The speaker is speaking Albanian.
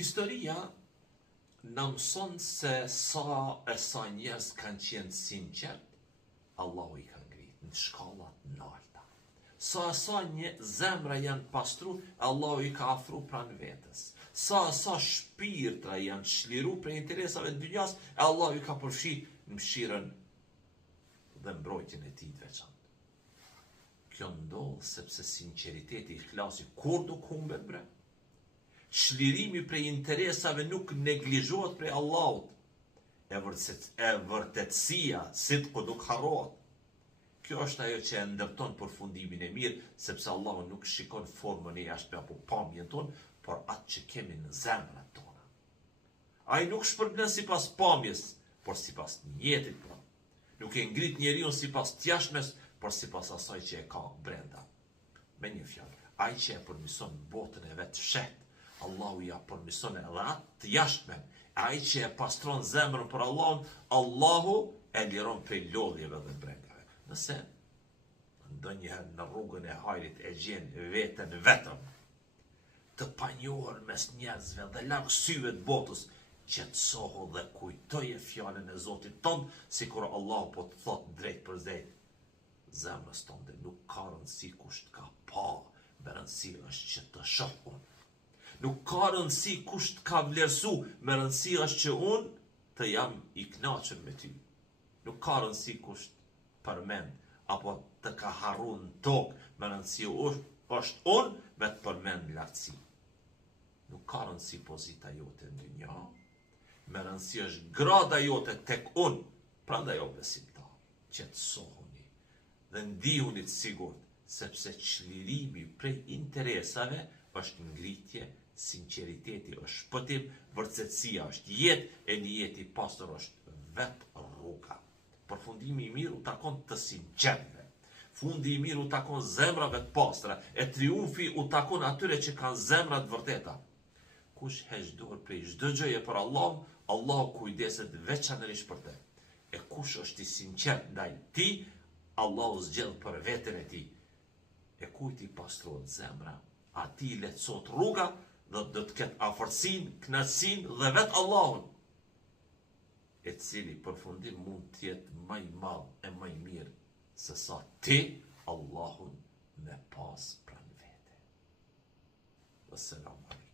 Historia në mëson se sa njerëz kanë qenë sinqert, Allahu i ka ngrit në shkallat nalta. Sa një zemra janë pastru, Allahu i ka afru pranë vetës. Sa shpirtra janë çliru për interesave të dynjas, Allahu i ka përfshi në mëshirën dhe mbrojtjen e tij të veçantë. Kjo ndodh sepse sinqeriteti, ikhlasi kur nuk humbet bre. Çlirimi prej interesave nuk neglizhohet prej Allahut. E vërtetësia, sidqu nuk harrohet. Kjo është ajo që e ndërton përfundimin e mirë, sepse Allahu nuk shikon formën e jashtme apo pamjen tonë, por atë që kemi në zemrat tona. Ai nuk shpërblen sipas pamjes, por sipas niyetit pra. Nuk e ngrit njeriu sipas jashtmes, por sipas asaj që e ka brenda. Me një fjalë, ai që e përmirëson botën e vet fshet, Allahu ja përmirëson edhe atë të jashtmen. Ai që e pastron zemrën për Allahun, Allahu e liron prej lodhjeve dhe brengave. Nëse ndonjëherë në rrugën e hajrit e gjen veten vetëm, të panjohur mes njerëzve dhe larg syve të botës, qetësohu dhe kujtoje fjalën e Zotit tënd, sikur Allahu po të thot drejt për drejt. Zemrës tënde nuk ka rëndësi kush të ka pa, me rëndësi është që të shoh unë. Nuk ka rëndësi kush të ka vlerësu, me rëndësi është që unë të jam i kënaqur me ty. Nuk ka rëndësi kush të përmend, apo të ka harru në tokë, me rëndësi është unë me të përmend në lartësi. Nuk ka rëndësi pozita jote në dynja, me rëndësi është grada jote tek unë, prandaj o besimtar, qetësohuni dhe ndihuni të sigurt, sepse çlirimi prej interesave është ngritje, sinqeriteti është shpëtim, vërtetësia është jetë, e një jetë i pastër është vetë rruga. Përfundimi i mirë u takon të sinqertëve. Fundi i mirë u takon zemrave të pastra, e triumfi u takon atyre që kanë zemra të vërteta. Kush heq dorë prej çdo gjëje për Allahun, Allahu kujdeset veçanërisht për te. E kush është i sinqert ndaj ti, Allahu zgjedh për veten e tij. E kujt i pastrohet zemra, atij lehtësohet rruga, dhe do të ketë afërsinë, kënaqësinë dhe vetë Allahun, e cili përfundim mund të jetë më i madh e më i mirë se sa ti Allahun me pas pranë vete. Wassalamu alaikum.